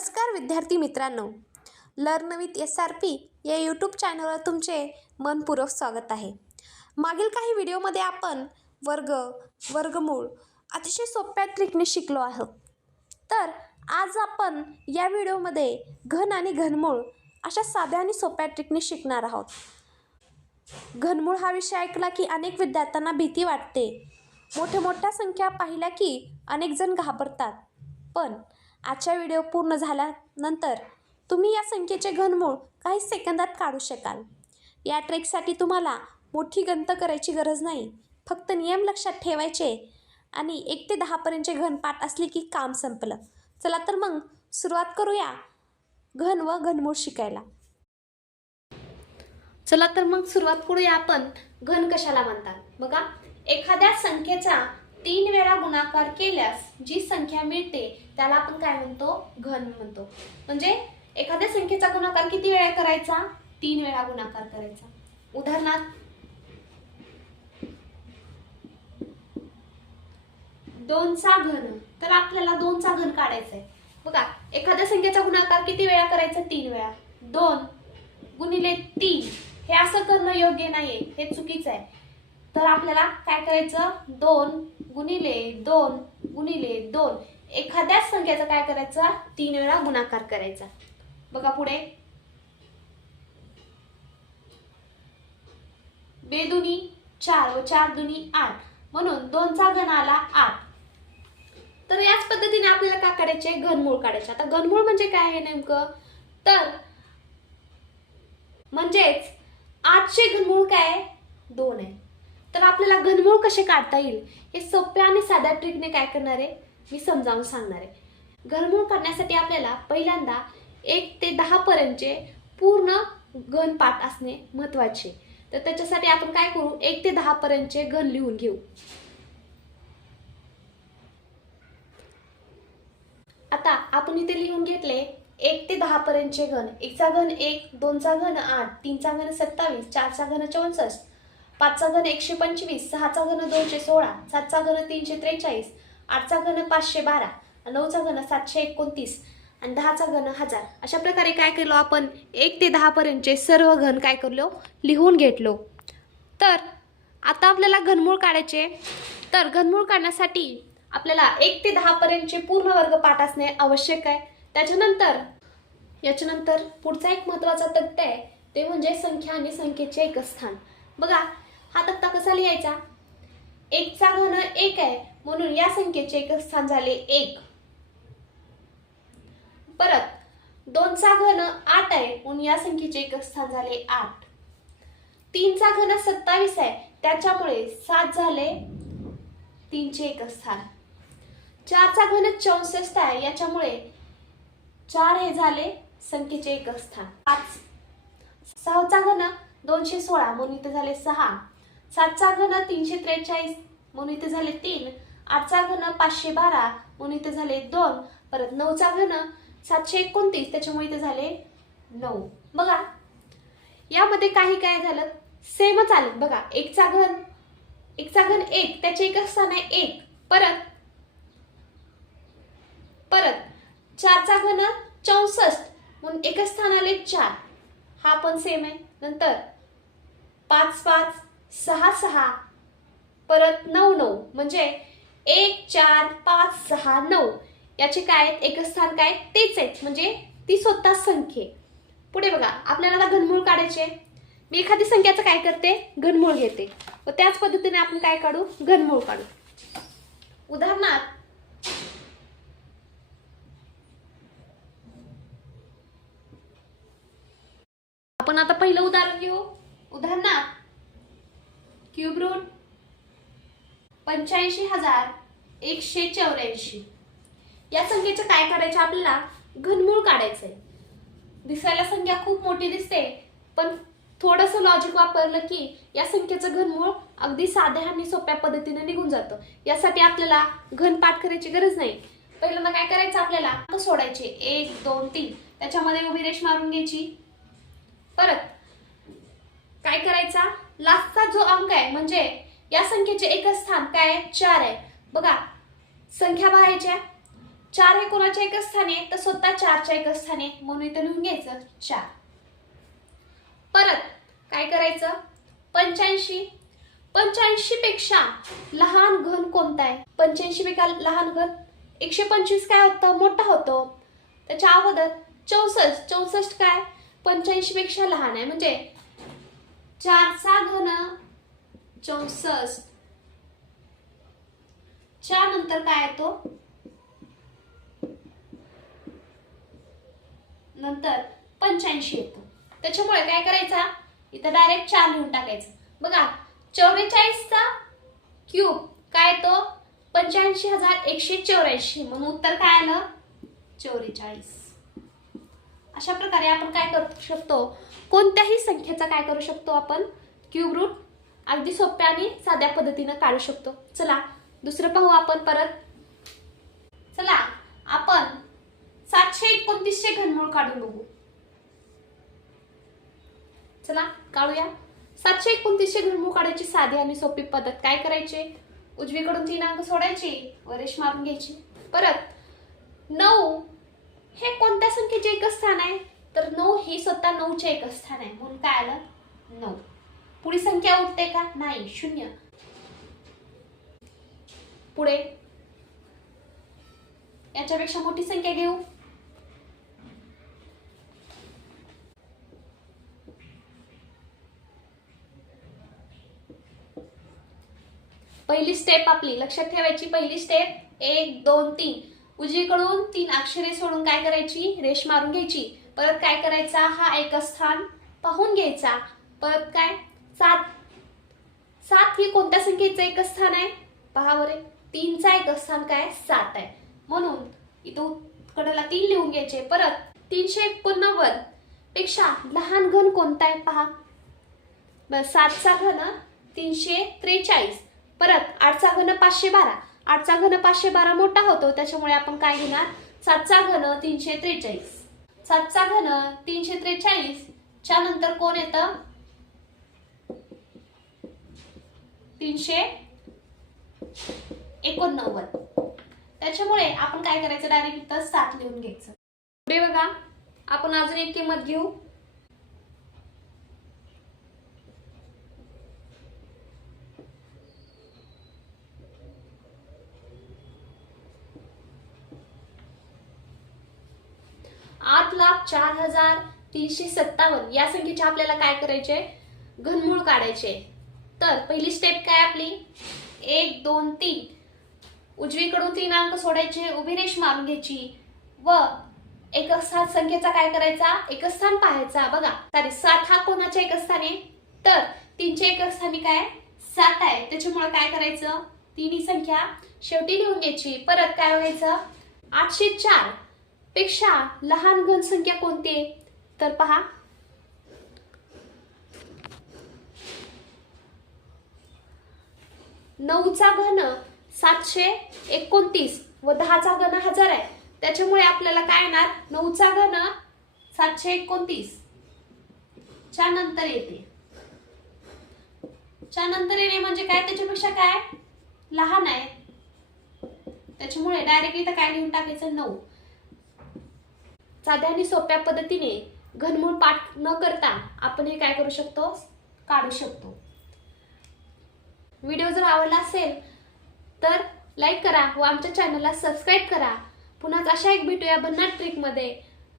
नमस्कार विद्यार्थी मित्रांनो, लर्न विथ SRP या यूट्यूब चॅनलवर तुमचे मनपूर्वक स्वागत आहे. मागील काही व्हिडिओमध्ये आपण वर्गमूळ अतिशय सोप्या ट्रिकने शिकलो आहोत. तर आज आपण या व्हिडिओमध्ये घन आणि घनमूळ अशा साध्या आणि सोप्या ट्रिकने शिकणार आहोत. घनमूळ हा विषय ऐकला की अनेक विद्यार्थ्यांना भीती वाटते. मोठ्या संख्या पाहिल्या की अनेक जण घाबरतात. पण आजचा व्हिडिओ पूर्ण झाल्यानंतर तुम्ही या संख्येचे घनमूळ काही सेकंदात काढू शकाल. या ट्रिकसाठी तुम्हाला मोठी गणित करायची गरज नाही. फक्त नियम लक्षात ठेवायचे आणि 1 ते 10 पर्यंतचे घनपाठ असले की काम संपलं. चला तर मग सुरुवात करूया घन व घनमूळ शिकायला. चला तर मग सुरुवात करूया आपण घन कशाला म्हणतात. बघा, एखाद्या संख्येचा 3 वेळा गुणाकार केल्यास जी संख्या मिळते त्याला आपण काय म्हणतो? घन म्हणतो. म्हणजे एखाद्या संख्येचा गुणाकार किती वेळा करायचा? 3 वेळा गुणाकार करायचा. उदाहरणार्थ 2 चा घन, तर आपल्याला 2 चा घन काढायचा आहे. बघा, एखाद्या संख्येचा गुणाकार किती वेळा करायचा? 3 वेळा. 2 गुणिले 3 हे असं करणं योग्य नाहीये, हे चुकीचं आहे. तर आपल्याला काय करायचं? 2 गुणिले 2 गुणिले 2 एखाद्या संख्येचा काय करायचा? 3 वेळा गुणाकार करायचा. बघा पुढे, 2 दुनी 4 व 4 दुनी 8 म्हणून 2 चा घन आला 8. तर याच पद्धतीने आपल्याला काय करायचे? घनमूळ काढायचे. आता घनमूळ म्हणजे काय आहे नेमकं? तर म्हणजेच 8 चे घनमूळ काय? 2 आहे. तर आपल्याला घनमूळ कसे काढता येईल हे सोप्या आणि साध्या ट्रिकने काय करणार आहे मी समजावून सांगणार आहे. घनमूळ काढण्यासाठी आपल्याला पहिल्यांदा 1 ते 10 पर्यंतचे पूर्ण घनपाठ असणे महत्त्वाचे. तर त्याच्यासाठी आपण काय करू? 1 ते 10 पर्यंतचे घन लिहून घेऊ. आता आपण इथे लिहून घेतले 1 ते 10 पर्यंतचे घन. 1 चा घन 1, 2 चा घन 8, 3 चा घन 27, 4 चा घन 64, 5 चा घन 125, 6 चा घन 216, 7 चा घन 343, 8 चा घन 512, 9 चा घन 729 आणि 10 चा घन 1000. अशा प्रकारे काय केलो आपण? 1 ते 10 पर्यंतचे सर्व घन काय करलो? लिहून घेतलो. तर आता आपल्याला घनमूळ काढायचे. तर घनमूळ काढण्यासाठी आपल्याला 1 ते 10 पर्यंतचे पूर्ण वर्गपाठ असणे आवश्यक आहे. याच्यानंतर पुढचा एक महत्त्वाचा तक्ता आहे, ते म्हणजे संख्या आणि संख्येचे एकस्थान. बघा, हा तक्ता कसा लिहायचा? 1 चा घन 1 आहे म्हणून या संख्येचे एकस्थान झाले 1. परत 2 चा घन 8 आहे म्हणून या संख्येचे एकस्थान झाले 8. 3 चा घन 27 आहे त्याच्यामुळे 7 झाले 3 चे एकस्थान. 4 चा घन 64 आहे याच्यामुळे 4 हे झाले संख्येचे एकस्थान. 6 चा घन 216 म्हणून इथे झाले 6. 7 चा घन 343 म्हणून इथे झाले 3. 8 चा घन 512 म्हणून इथे झाले 2. परत 9 चा घन 729 त्याच्यामुळे इथे झाले 9. बघा, यामध्ये काही काय झालं? सेमच आले. बघा, 1 चा घन 1 त्याचे एकस्थान आहे 1. परत 4 चा घन 64 म्हणून एकस्थान आले 4. हा पण सेम आहे. नंतर 5 5 6 6 परत 9 9 म्हणजे 1 4 5 6 9 याचे काय आहेत? एकस्थान काय? तेच आहेत, म्हणजे ती स्वतः संख्या. पुढे बघा, आपल्याला घनमूळ काढायचे. मी एखादी संख्याचं काय करते? घनमूळ घेते व त्याच पद्धतीने आपण काय काढू? घनमूळ काढू. उदाहरणार्थ आपण आता पहिलं उदाहरण घेऊ. उदाहरणार्थ क्यूब रूट 85,184. या संख्येचं काय करायचं? आपल्याला घनमूळ काढायचंय. दिसायला संख्या खूप मोठी दिसते, पण थोडंसं लॉजिक वापरलं की या संख्येचं घनमूळ अगदी साध्या आणि सोप्या पद्धतीने निघून जातं. यासाठी आपल्याला घनपाठ करायची गरज नाही. पहिल्यांदा काय करायचं? आपल्याला अंक सोडायचे 1 2 3 त्याच्यामध्ये उभी रेष मारून घ्यायची. परत काय करायचा? लास्टचा जो अंक आहे म्हणजे या संख्येचे एकस्थान काय आहे? 4 आहे. बघा, संख्या पाहायच्या 4 हे कोणाच्या एकच स्थानी आहे तर स्वतः 4च्या एकच स्थानी आहे, म्हणून इथं लिहून घ्यायचं 4. परत काय करायचं 85. 85 पेक्षा लहान घन कोणता आहे? 85 पेक्षा लहान घन 125 काय होतं? मोठा होतो. त्याच्या अगोदर 64. 64 काय 85 पेक्षा लहान आहे, म्हणजे 4 चा घन 64 च्या नंतर काय येतो? नंतर 85 येतो. त्याच्यामुळे काय करायचा इथं डायरेक्ट 4 लिहून टाकायचं. बघा 44 चा क्यूब काय येतो? 85,184, म्हणून उत्तर काय आलं? 44. अशा प्रकारे आपण काय करू शकतो? कोणत्याही संख्येचा काय करू शकतो आपण? क्यूब रूट अगदी सोप्या आणि साध्या पद्धतीने काढू शकतो. चला दुसरं पाहू आपण परत. चला आपण 729 चे घनमूळ काढून बघू. चला काढूया. 729 चे घनमूळ काढायची साधी आणि सोपी पद्धत काय करायची? उजवीकडून 3 अंक सोडायची व रेष मारून घ्यायची. परत 9 हे कोणत्या संख्येचे एकच स्थान आहे? तर 9 ही स्वतः 9चे एकच स्थान आहे, म्हणून काय आलं? 9. पुढे संख्या उठते का? नाही, 0. पुढे याच्यापेक्षा मोठी संख्या घेऊ. पहिली स्टेप आपली लक्षात ठेवायची. पहिली स्टेप 1 2 3 उजवीकडून 3 अक्षरे सोडून काय करायची? रेष मारून घ्यायची. परत काय करायचा? हा एकच स्थान पाहून घ्यायचा. परत काय 7. 7 ही कोणत्या संख्येचं एकच स्थान आहे? पहा बरे 3 चा एकच स्थान काय? 7 आहे, म्हणून इथं कडेला 3 लिहून घ्यायचे. परत 389 पेक्षा लहान घन कोणता आहे? पहा 7 चा घन 343. परत 8 चा घन 512. 8 चा घन 512 मोठा होतो, त्याच्यामुळे आपण काय घेणार? 7 चा घन 343. 7 चा घन 343 च्या नंतर कोण येतं? 389. त्याच्यामुळे आपण काय करायचं? डायरेक्ट इथं 7 लिहून घ्यायचं. पुढे बघा आपण अजून एक किंमत घेऊ. 8,04,357 या संख्येचे आपल्याला काय करायचे? घनमूळ काढायचे. तर पहिली स्टेप काय आपली? 1 2 3 उजवीकडून 3 अंक सोडायचे, उभी रेष मारून घ्यायची व एकच स्थान संख्येचा काय करायचा? एकच स्थान पाहायचा. बघा 7 हा कोणाच्या एकच स्थानी? तर 3च्या एकच स्थानी काय? 7 आहे, त्याच्यामुळे काय करायचं? 3 ही संख्या शेवटी लिहून घ्यायची. परत काय व्हायचं? 804 पेक्षा लहान घन संख्या कोणती? तर पहा 9 चा घन 729 व 10 चा घन 1000 आहे, त्याच्यामुळे आपल्याला काय येणार? 9 चा घन 729 च्या नंतर येते. च्या नंतर येणे म्हणजे काय? त्याच्यापेक्षा काय लहान आहे, त्याच्यामुळे डायरेक्ट इथं काय लिहून टाकायचं? 9. साध्या आणि सोप्या पद्धतीने घनमूळ पाठ न करता आपण हे काय करू शकतो? काढू शकतो. व्हिडिओ जर आवडला असेल तर लाईक करा व आमच्या चॅनलला सबस्क्राईब करा. पुन्हा अशा एक भेटूया भन्नाट ट्रिक मध्ये.